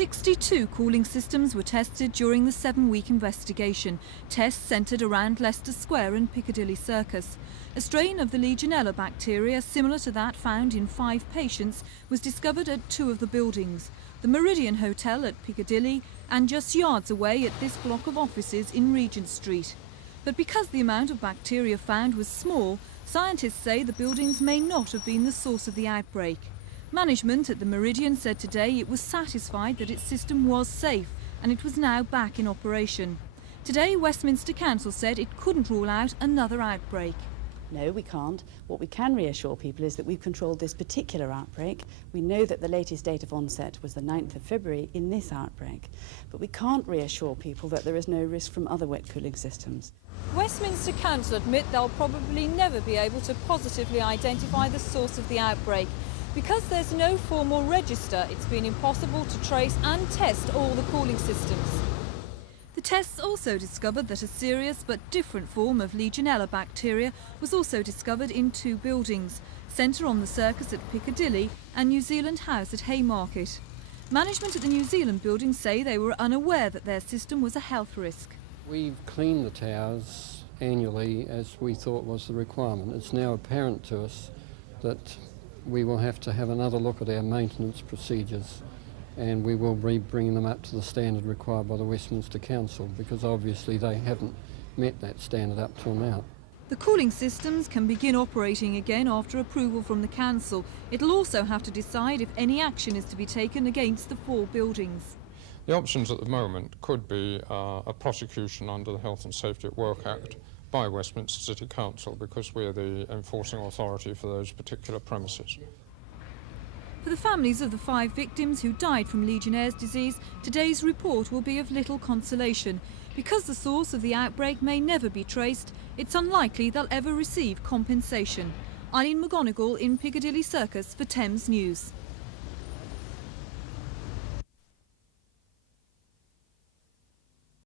62 cooling systems were tested during the 7-week investigation. Tests centred around Leicester Square and Piccadilly Circus. A strain of the Legionella bacteria similar to that found in 5 patients was discovered at 2 of the buildings, the Meridian Hotel at Piccadilly and just yards away at this block of offices in Regent Street. But because the amount of bacteria found was small, scientists say the buildings may not have been the source of the outbreak. Management at the Meridian said today it was satisfied that its system was safe and it was now back in operation. Today, Westminster Council said it couldn't rule out another outbreak. No, we can't. What we can reassure people is that we've controlled this particular outbreak. We know that the latest date of onset was the 9th of February in this outbreak. But we can't reassure people that there is no risk from other wet cooling systems. Westminster Council admit they'll probably never be able to positively identify the source of the outbreak. Because there's no formal register, it's been impossible to trace and test all the cooling systems. The tests also discovered that a serious but different form of Legionella bacteria was also discovered in 2 buildings, Centre on the Circus at Piccadilly and New Zealand House at Haymarket. Management at the New Zealand building say they were unaware that their system was a health risk. We've cleaned the towers annually as we thought was the requirement. It's now apparent to us that we will have to have another look at our maintenance procedures, and we will be bringing them up to the standard required by the Westminster Council, because obviously they haven't met that standard up till now. The cooling systems can begin operating again after approval from the Council. It'll also have to decide if any action is to be taken against the 4 buildings. The options at the moment could be a prosecution under the Health and Safety at Work Act by Westminster City Council, because we're the enforcing authority for those particular premises. For the families of the 5 victims who died from Legionnaire's disease, today's report will be of little consolation. Because the source of the outbreak may never be traced, it's unlikely they'll ever receive compensation. Eileen McGonigal in Piccadilly Circus for Thames News.